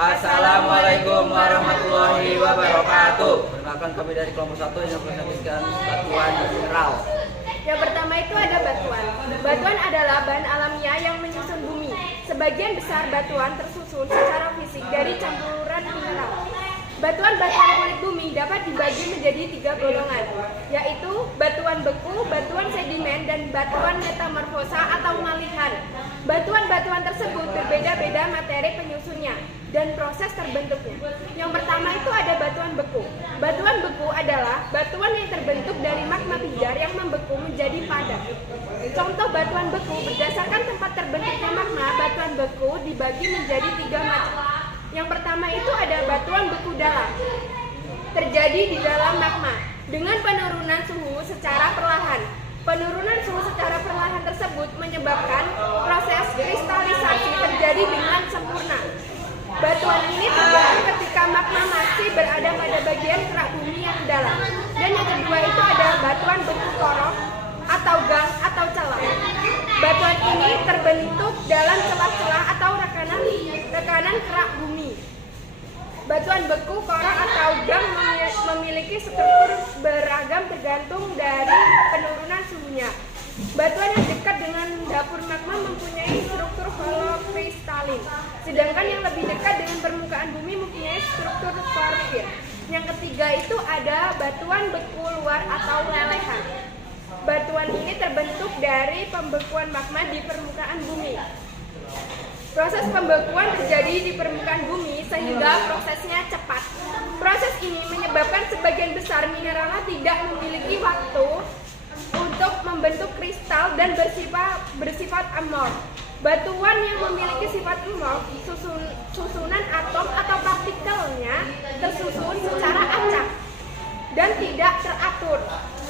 Assalamualaikum warahmatullahi wabarakatuh. Perkenalkan kami dari kelompok 1 yang mempresentasikan batuan mineral. Yang pertama itu ada batuan. Batuan adalah bahan alamiah yang menyusun bumi. Sebagian besar batuan tersusun secara fisik dari campuran mineral. Batuan-batuan kulit bumi dapat dibagi menjadi 3 golongan, yaitu batuan beku, batuan sedimen, dan batuan metamorfosa atau malihan. Batuan-batuan tersebut berbeda-beda materi penyusunnya dan proses terbentuknya. Yang pertama itu ada batuan beku. Batuan beku adalah batuan yang terbentuk dari magma pijar yang membeku menjadi padat. Contoh batuan beku berdasarkan tempat terbentuknya magma, batuan beku dibagi menjadi 3 macam. Yang pertama itu ada batuan beku dalam, terjadi di dalam magma dengan penurunan suhu secara perlahan. Penurunan suhu secara perlahan tersebut menyebabkan proses kristalisasi terjadi dengan sempurna. Batuan ini terjadi ketika magma masih berada pada bagian kerak bumi yang dalam. Dan yang kedua itu ada batuan beku korok atau gang atau celah. Batuan ini terbentuk dalam celah-celah atau rekanan kerak bumi. Batuan beku, korok atau gang memiliki struktur beragam tergantung dari penurunan suhunya. Batuan yang dekat dengan dapur magma mempunyai struktur holokristalin, sedangkan yang lebih dekat dengan permukaan bumi mempunyai struktur porfir. Yang ketiga itu ada batuan beku luar atau lelehan. Batuan ini terbentuk dari pembekuan magma di permukaan bumi. Proses pembekuan terjadi di permukaan bumi sehingga prosesnya cepat. Proses ini menyebabkan sebagian besar mineralnya tidak memiliki waktu untuk membentuk kristal dan bersifat amorf. Batuan yang memiliki sifat amorf, susunan atom atau partikelnya tersusun secara acak dan tidak teratur,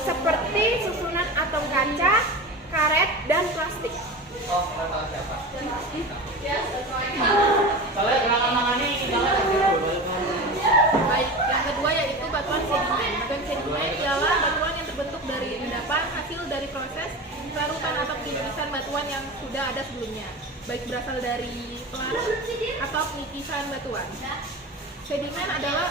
seperti susunan atom kaca, karet, dan plastik. Baik, yang kedua yaitu batuan sedimen. Batuan sedimen ialah batuan yang terbentuk dari endapan hasil dari proses larutan atau penyeluruhan batuan yang sudah ada sebelumnya, baik berasal dari pelarut atau penipisan batuan. Sedimen adalah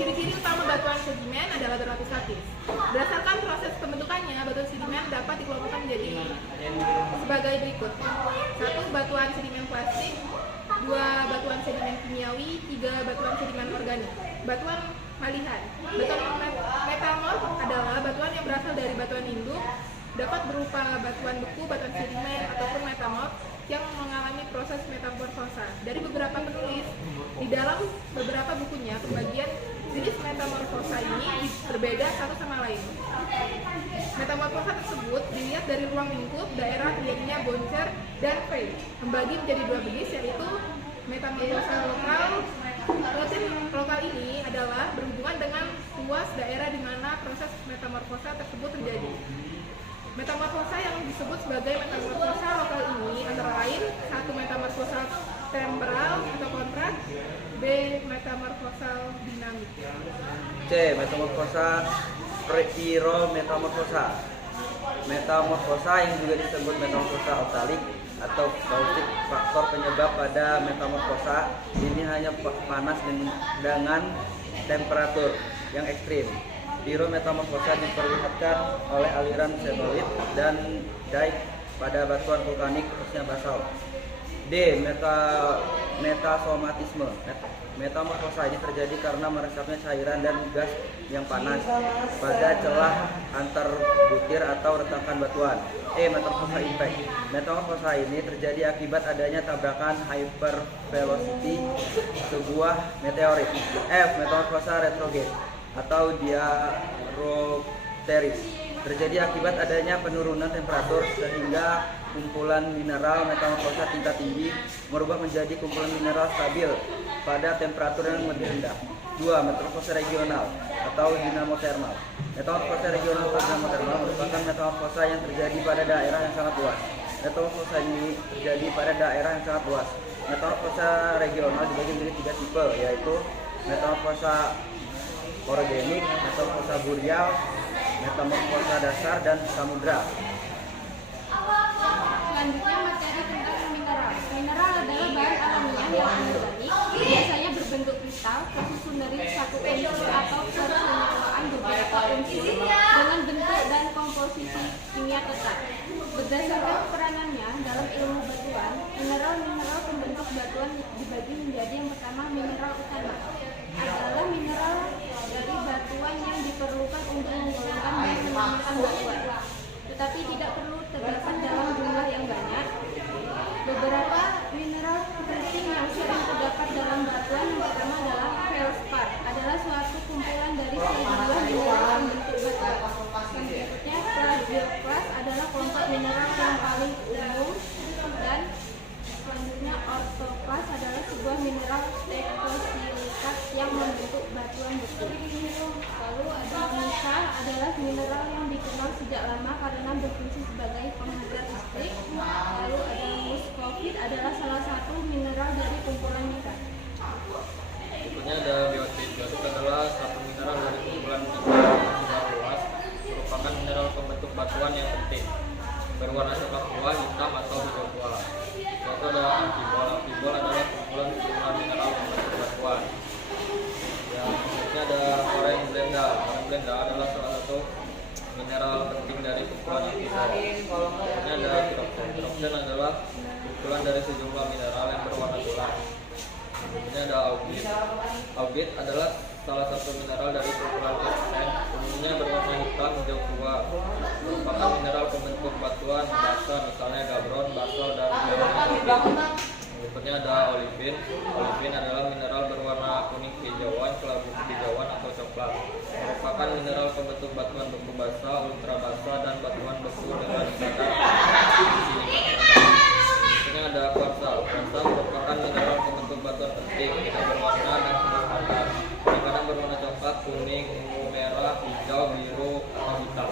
ciri-ciri utama batuan sedimen adalah berlapis-lapis. Berdasarkan proses pembentukannya, batuan sedimen dapat dikelompokkan menjadi sebagai berikut: 1. Batuan sedimen plastik, 2. Batuan sedimen kimiawi, 3. Batuan sedimen organik. Batuan malihan. Batuan metamorf adalah batuan yang berasal dari batuan induk, dapat berupa batuan beku, batuan sedimen, ataupun metamorf yang mengalami proses metamorfosa. Dari beberapa penulis, di dalam beberapa bukunya, pembagian jenis metamorfosa ini berbeda satu sama lain. Metamorfosa tersebut dilihat dari ruang lingkup, daerah terjadinya boncer, dan fade. Membagi menjadi 2 jenis, yaitu metamorfosa lokal. Rutin lokal ini adalah berhubungan dengan luas daerah di mana proses metamorfosa tersebut terjadi. Metamorfosa yang disebut sebagai metamorfosa lokal ini antara lain: 1. Metamorfosa temporal atau kontrak, B. Metamorfosa dinamik. C. Metamorfosa pyrometamorfosa. Metamorfosa yang juga disebut metamorfosa oktalik atau kaustik. Faktor penyebab pada metamorfosa ini hanya panas dengan temperatur yang ekstrim. Pyrometamorfosa diperlihatkan oleh aliran senolit dan daik pada batuan vulkanik khususnya basalt. D. Metasomatisme. Metamorfosa ini terjadi karena meresapnya cairan dan gas yang panas pada celah antar butir atau retakan batuan. E. Metamorfosa impact. Metamorfosa ini terjadi akibat adanya tabrakan hypervelocity sebuah meteorit. F. Metamorfosa retrograde atau diaroteris, terjadi akibat adanya penurunan temperatur sehingga kumpulan mineral metamorfosa tingkat tinggi merubah menjadi kumpulan mineral stabil pada temperatur yang lebih rendah. 2. Metamorfosa regional atau dinamotermal. Metamorfosa regional atau dinamotermal merupakan metamorfosa yang terjadi pada daerah yang sangat luas. Metamorfosa ini terjadi pada daerah yang sangat luas. Metamorfosa regional dibagi menjadi 3 tipe, yaitu metamorfosa organik, metamorfosa boreal, metamorfosa dasar, dan samudra. Selanjutnya materi tentang mineral. Mineral adalah bahan alamiah yang anorganik, biasanya dari satu unsur atau persenjautan beberapa unsur dengan bentuk dan komposisi kimia tetap. Berdasarkan peranannya dalam ilmu batuan, mineral-mineral pembentuk batuan dibagi menjadi yang pertama mineral utama adalah mineral dari batuan yang diperlukan untuk menggolongkan dan menyamakan batuan, tetapi tidak perlu terdapat dalam jumlah yang banyak. Beberapa mineral penting yang sering terdapat dalam batuan yang pertama adalah feldspar, adalah suatu kumpulan dari sejumlah mineral pembentuk batuan. Selanjutnya, plagioclase adalah kelompok mineral yang paling umum, dan selanjutnya orthoclase adalah sebuah mineral tektosilikat yang membentuk batuan beku. Lalu ada mica adalah mineral yang dikenal sejak lama karena berfungsi sebagai penghantar listrik. Lalu ada muscovite adalah salah satu mineral dari kumpulan mica. Berikutnya ada biotit. Biotit adalah satu mineral dari kumpulan mica yang sudah luas, merupakan mineral pembentuk batuan yang penting, berwarna coklat tua, hitam atau hijau tua. Lalu ada antibol. Antibol adalah kumpulan sejumlah mineral pembentuk batuan. Yang selanjutnya ada hornblenda. Hornblenda adalah salah satu mineral penting dari kumpulan antibol. Selanjutnya ada piroxen. Piroxen adalah kumpulan dari sejumlah mineral yang berwarna gelap. Selanjutnya ada augit. Augit adalah salah satu mineral dari kumpulan piroxen, umumnya berwarna hitam hijau tua, merupakan mineral pembentuk batuan basa, misalnya gabron, basal, dan beryl. Berikutnya ada olivin. Olivin adalah mineral berwarna kuning kehijauan, kelabu kehijauan atau coklat, merupakan mineral pembentuk batuan beku basa, ultra basa, dan batuan beku dengan kadar silikat rendah. Berikutnya ada kuarsa. Kuarsa merupakan mineral pembentuk batuan penting, tidak berwarna dan sederhana, kadang berwarna coklat, kuning, ungu, merah, hijau, biru, atau hitam.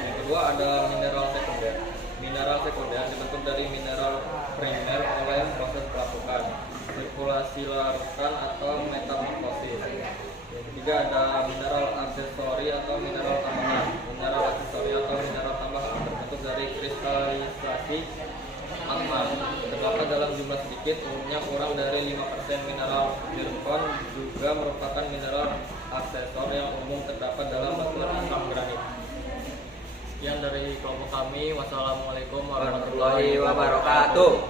Yang kedua ada mineral sekunder. Mineral sekunder dibentuk dari mineral primer oleh proses pelapukan, sirkulasi larutan, atau metamorfosis. Yang ketiga ada mineral aksesori atau mineral tambahan. Mineral aksesori atau mineral tambahan terbentuk dari kristalisasi magma, terdapat dalam jumlah sedikit, umumnya kurang dari 5%. Mineral zirkon juga merupakan mineral aksesor yang umum terdapat dalam batuan asam granit. Sekian dari kelompok kami. Wassalamualaikum warahmatullahi wabarakatuh.